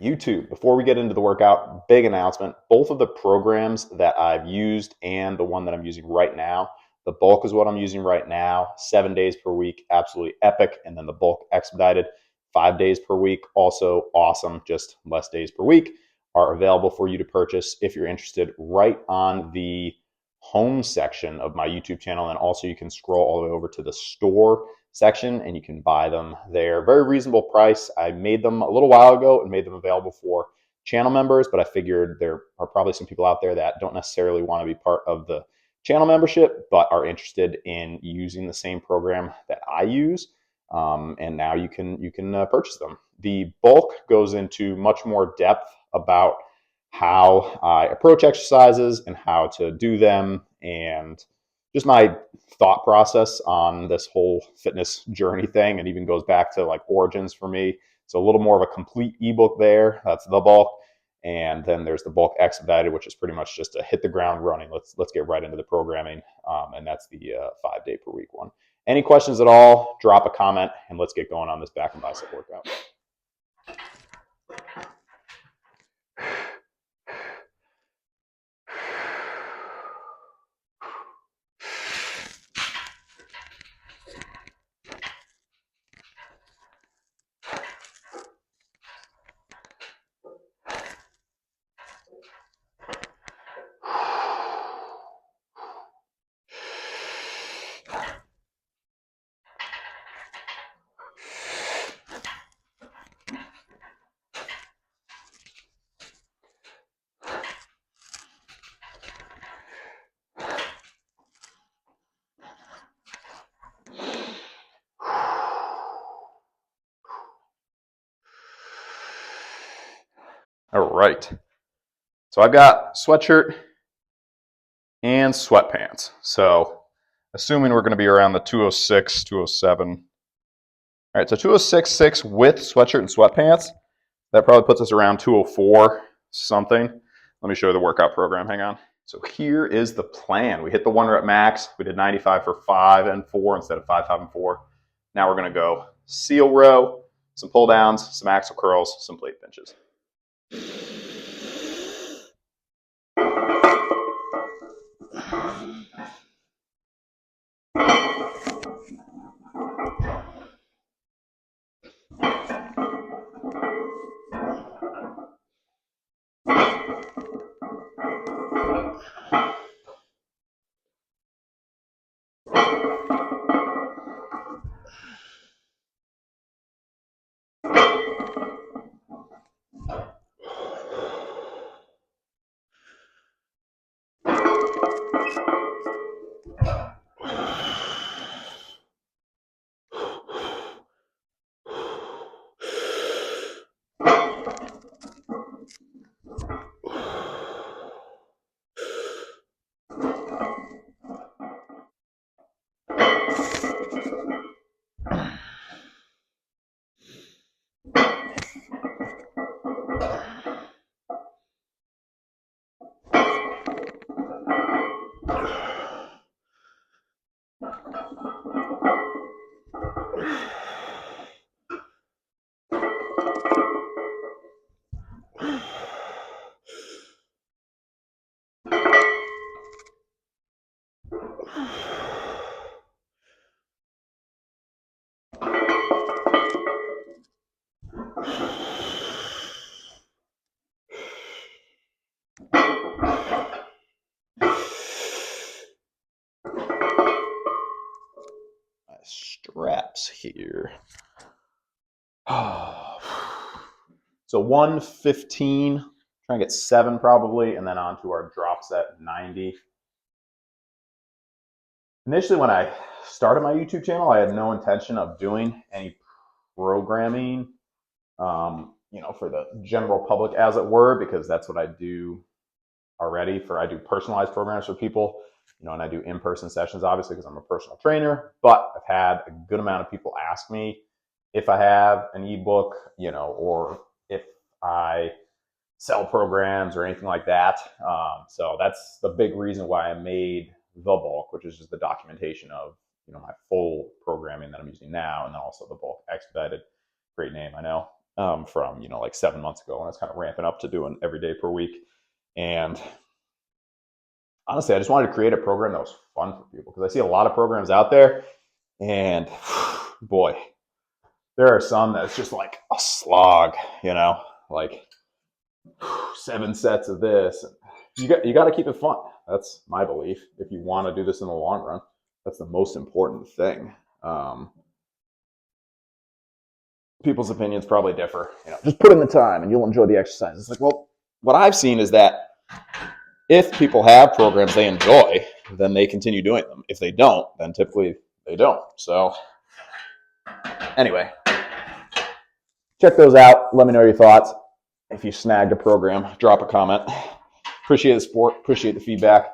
YouTube. Before we get into the workout, big announcement. Both of the programs that I've used and the one that I'm using right now, the bulk is what I'm using right now, 7 days per week, absolutely epic. And then the bulk expedited, 5 days per week, also awesome, just less days per week, are available for you to purchase if you're interested right on the home section of my YouTube channel. And also you can scroll all the way over to the store section and you can buy them there. Very reasonable price. I made them a little while ago and made them available for channel members, but I figured there are probably some people out there that don't necessarily want to be part of the channel membership, but are interested in using the same program that I use. And now you can purchase them. The bulk goes into much more depth about how I approach exercises and how to do them, and just my thought process on this whole fitness journey thing. And even goes back to like origins for me. So a little more of a complete ebook there. That's the bulk. And then there's the bulk expedited, which is pretty much just a hit the ground running. Let's get right into the programming. And that's the 5 day per week one. Any questions at all, drop a comment and let's get going on this back and bicep workout. All right. So I've got sweatshirt and sweatpants. So assuming we're going to be around the 206, 207. All right, so 206.6 with sweatshirt and sweatpants. That probably puts us around 204 something. Let me show you the workout program. Hang on. So here is the plan. We hit the 1 rep max. We did 95 for 5 and 4 instead of 5, 5, and 4. Now we're going to go seal row, some pull downs, some axle curls, some plate pinches. Straps here. So 115, try and get 7 probably, and then onto our drop set 90. Initially, when I started my YouTube channel, I had no intention of doing any programming, for the general public, as it were, because that's what I do already. I do personalized programs for people, and I do in-person sessions, obviously, because I'm a personal trainer. But I've had a good amount of people ask me if I have an ebook, or if I sell programs or anything like that. So that's the big reason why I made the bulk, which is just the documentation of my full programming that I'm using now, and then also the bulk expedited. Great name, I know. from, you know, like 7 months ago when I was kind of ramping up to doing every day per week. And honestly, I just wanted to create a program that was fun for people because I see a lot of programs out there, and boy, there are some that's just like a slog, you know, like 7 sets of this. You got to keep it fun. That's my belief. If you want to do this in the long run, that's the most important thing. People's opinions probably differ. You know, just put in the time and you'll enjoy the exercise. It's like, well, what I've seen is that if people have programs they enjoy, then they continue doing them. If they don't, then typically they don't. So anyway, check those out. Let me know your thoughts. If you snagged a program, drop a comment. Appreciate the support. Appreciate the feedback.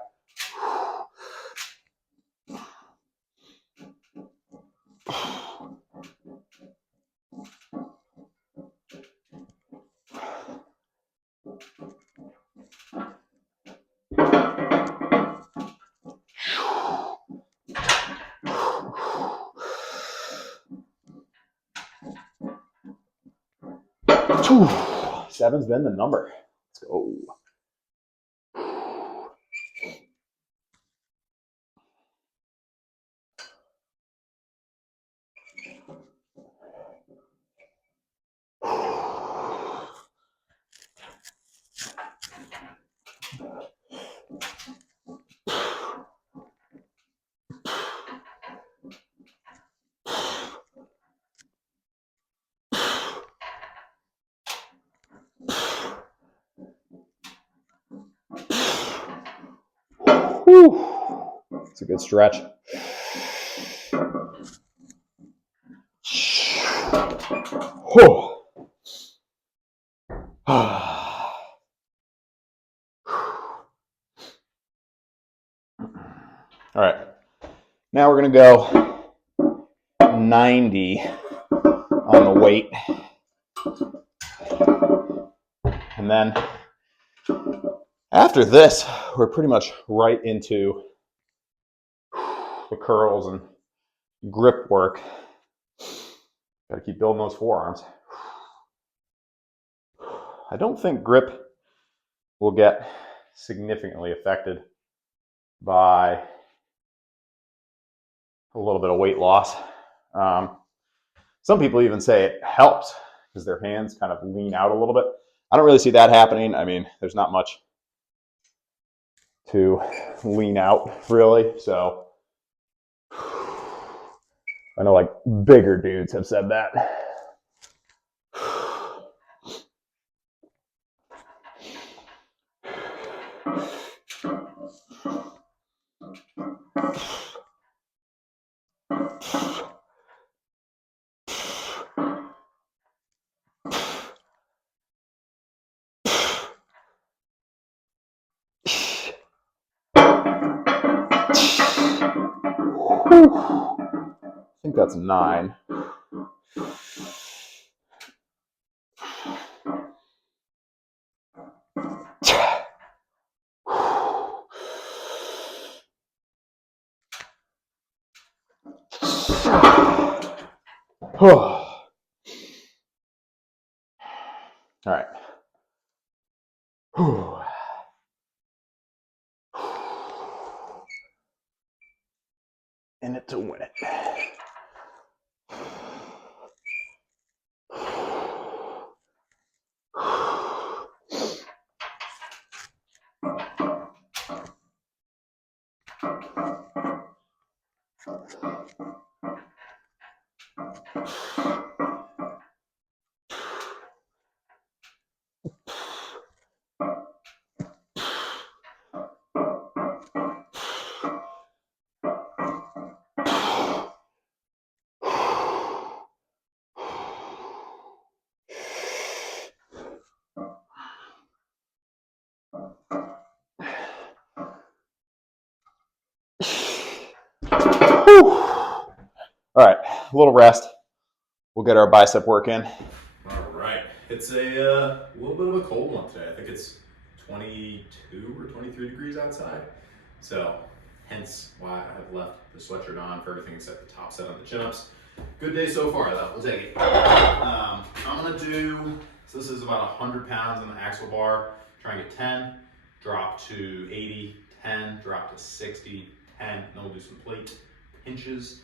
Seven's been the number. Let's go. It's a good stretch. All right. Now we're going to go 90 on the weight. And then after this, we're pretty much right into the curls and grip work. Got to keep building those forearms. I don't think grip will get significantly affected by a little bit of weight loss. Some people even say it helps because their hands kind of lean out a little bit. I don't really see that happening. I mean, there's not much to lean out really. So I know like bigger dudes have said that. I think that's 9. All right. In it to win it. All right, a little rest. We'll get our bicep work in. All right. It's a little bit of a cold one today. I think it's 22 or 23 degrees outside. So hence why I have left the sweatshirt on for everything except the top set on the chin-ups. Good day so far, though. We'll take it. I'm gonna do, so this is about 100 pounds in the axle bar. Try and get 10, drop to 80, 10, drop to 60, 10, and then we'll do some plate pinches.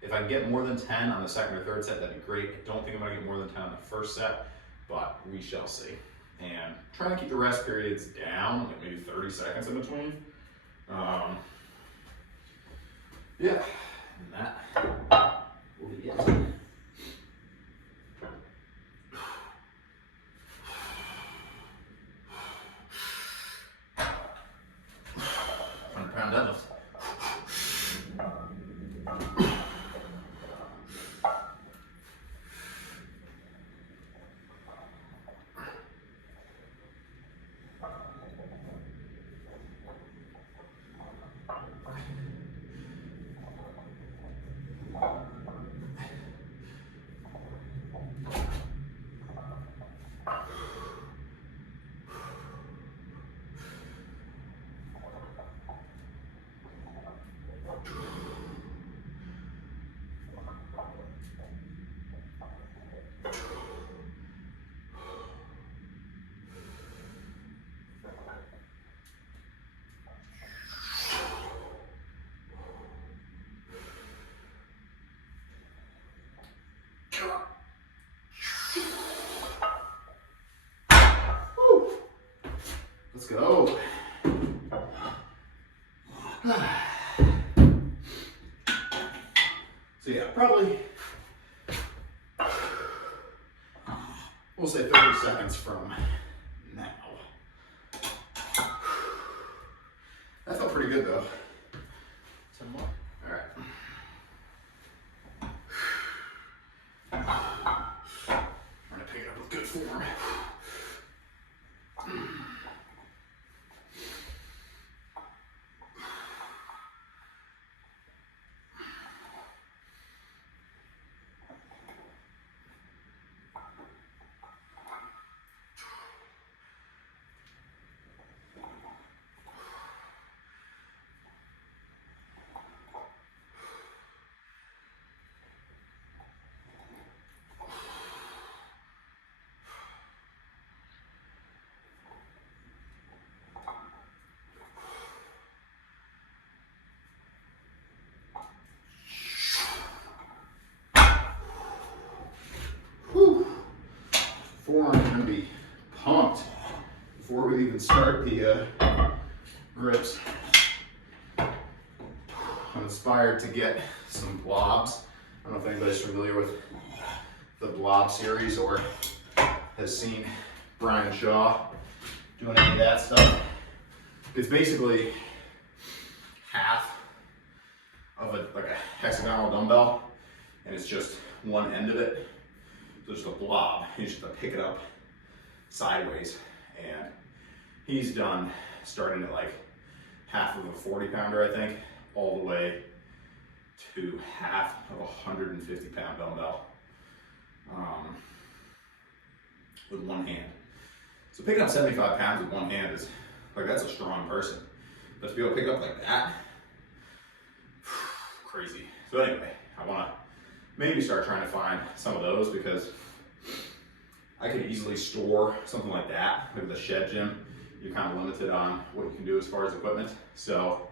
If I can get more than 10 on the second or third set, that'd be great. I don't think I'm gonna get more than 10 on the first set, but we shall see. And try to keep the rest periods down, like maybe 30 seconds in between. Yeah, and that will be it. 100-pound deadlift. Let's go. So yeah, probably, we'll say 30 seconds from now. That felt pretty good though. 10 more. All right. Trying to pick it up with good form. Forearm is going to be pumped before we even start the grips. I'm inspired to get some blobs. I don't know if anybody's familiar with the blob series or has seen Brian Shaw doing any of that stuff. It's basically half of like a hexagonal dumbbell, and it's just one end of it. So just a blob. You just have to pick it up sideways, and he's done starting at like half of a 40-pounder, I think, all the way to half of a 150-pound dumbbell with one hand. So picking up 75 pounds with one hand is like, that's a strong person. But to be able to pick up like that, crazy. So anyway, I want to maybe start trying to find some of those, because I could easily store something like that. Like the shed gym, you're kind of limited on what you can do as far as equipment. So,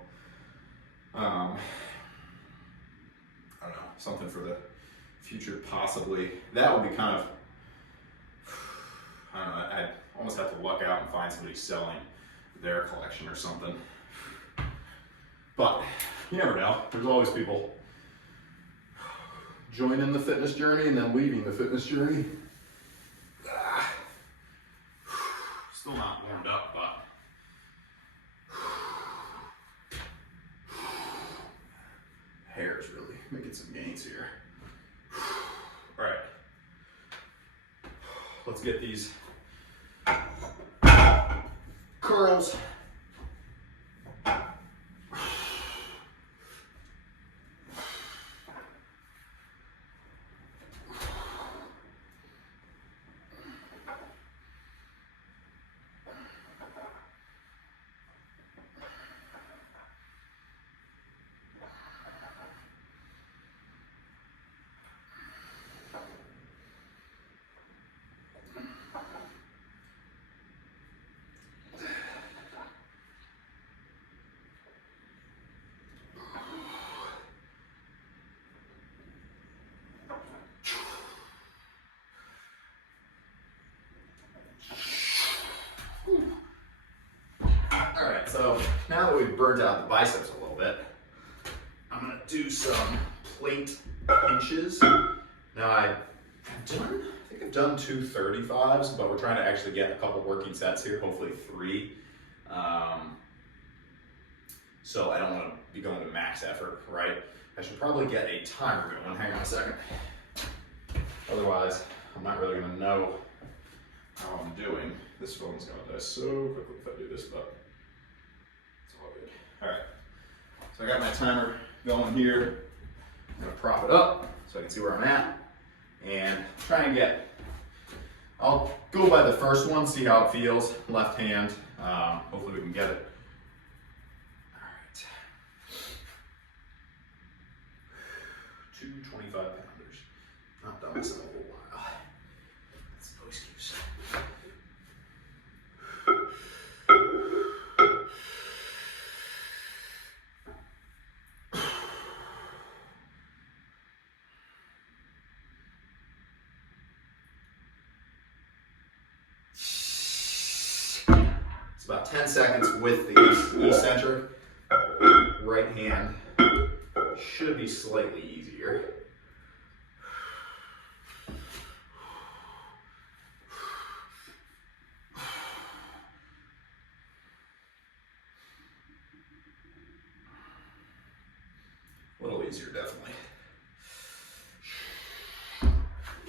I don't know, something for the future possibly. That would be kind of, I don't know, I'd almost have to luck out and find somebody selling their collection or something. But you never know. There's always people joining the fitness journey and then leaving the fitness journey. Still not warmed up, but hair is really making some gains here. All right, let's get these curls. So now that we've burnt out the biceps a little bit, I'm gonna do some plate pinches. Now I think I've done 235s, but we're trying to actually get a couple working sets here, hopefully 3. So I don't want to be going to max effort, right? I should probably get a timer going. Hang on a second. Otherwise, I'm not really gonna know how I'm doing. This phone's gonna die so quickly if I do this, but it's all good. All right, so I got my timer going here. I'm gonna prop it up so I can see where I'm at and try and get, I'll go by the first one, see how it feels, left hand. Hopefully we can get it. All right, 2 25-pounders. Not done this in a little while. That's no excuse. It's about 10 seconds with the eccentric. Right hand should be slightly easier. A little easier, definitely.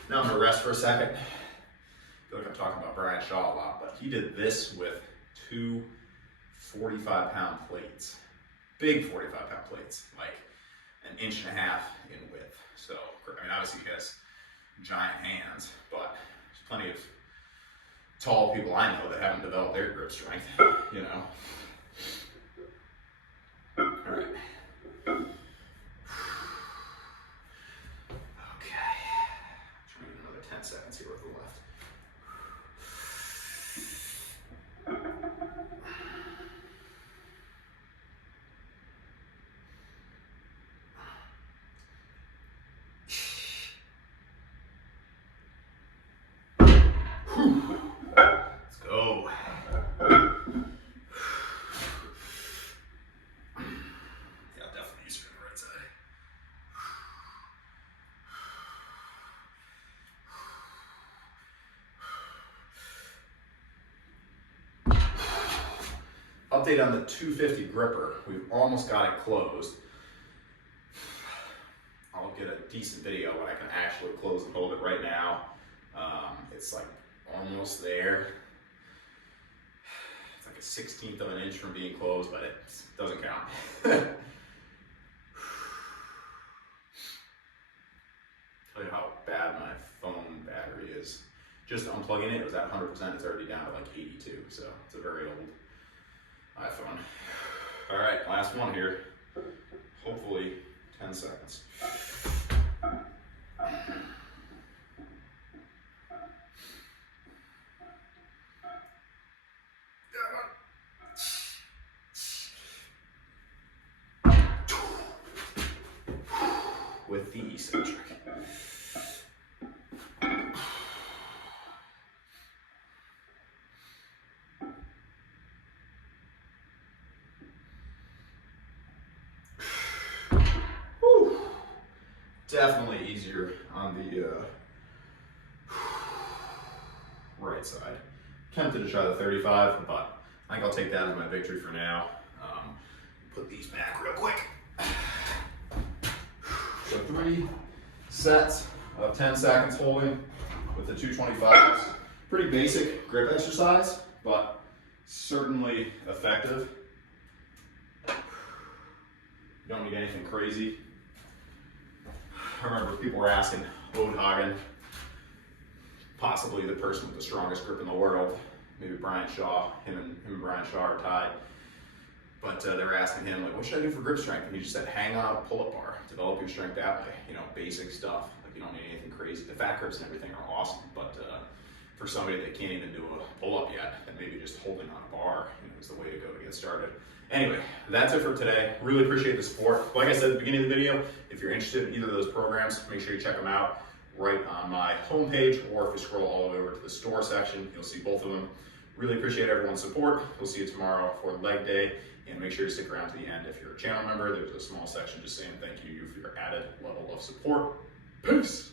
Now I'm gonna rest for a second. I feel like I'm talking about Brian Shaw a lot, but he did this with 2 45-pound plates. Big 45-pound plates, like 1.5 inches in width. So, I mean, obviously he has giant hands, but there's plenty of tall people I know that haven't developed their grip strength, you know. All right. Okay. Try to get another 10 seconds here with the left. Let's go. Yeah, definitely easier on the right side. Update on the 250 gripper. We've almost got it closed. I'll get a decent video when I can actually close and hold it. Right now. It's like almost there. It's like a 1/16 of an inch from being closed, but it doesn't count. Tell you how bad my phone battery is. Just unplugging it was at 100%. It's already down to like 82, so it's a very old iPhone. All right, last one here. Hopefully 10 seconds. With the eccentric. Whew. Definitely easier on the right side. Tempted to try the 35, but I think I'll take that as my victory for now. Put these back real quick. So 3 sets of 10 seconds holding with the 225s. Pretty basic grip exercise, but certainly effective. You don't need anything crazy. I remember people were asking Ode Hagen, possibly the person with the strongest grip in the world, maybe Brian Shaw, him and Brian Shaw are tied. But they were asking him, like, what should I do for grip strength? And he just said, hang on a pull-up bar, develop your strength that way. You know, basic stuff. Like, you don't need anything crazy. The fat grips and everything are awesome, but for somebody that can't even do a pull-up yet, then maybe just holding on a bar, you know, is the way to go to get started. Anyway, that's it for today. Really appreciate the support. Like I said at the beginning of the video, if you're interested in either of those programs, make sure you check them out right on my homepage, or if you scroll all the way over to the store section, you'll see both of them. Really appreciate everyone's support. We'll see you tomorrow for leg day, and make sure to stick around to the end. If you're a channel member, there's a small section just saying thank you for your added level of support. Peace.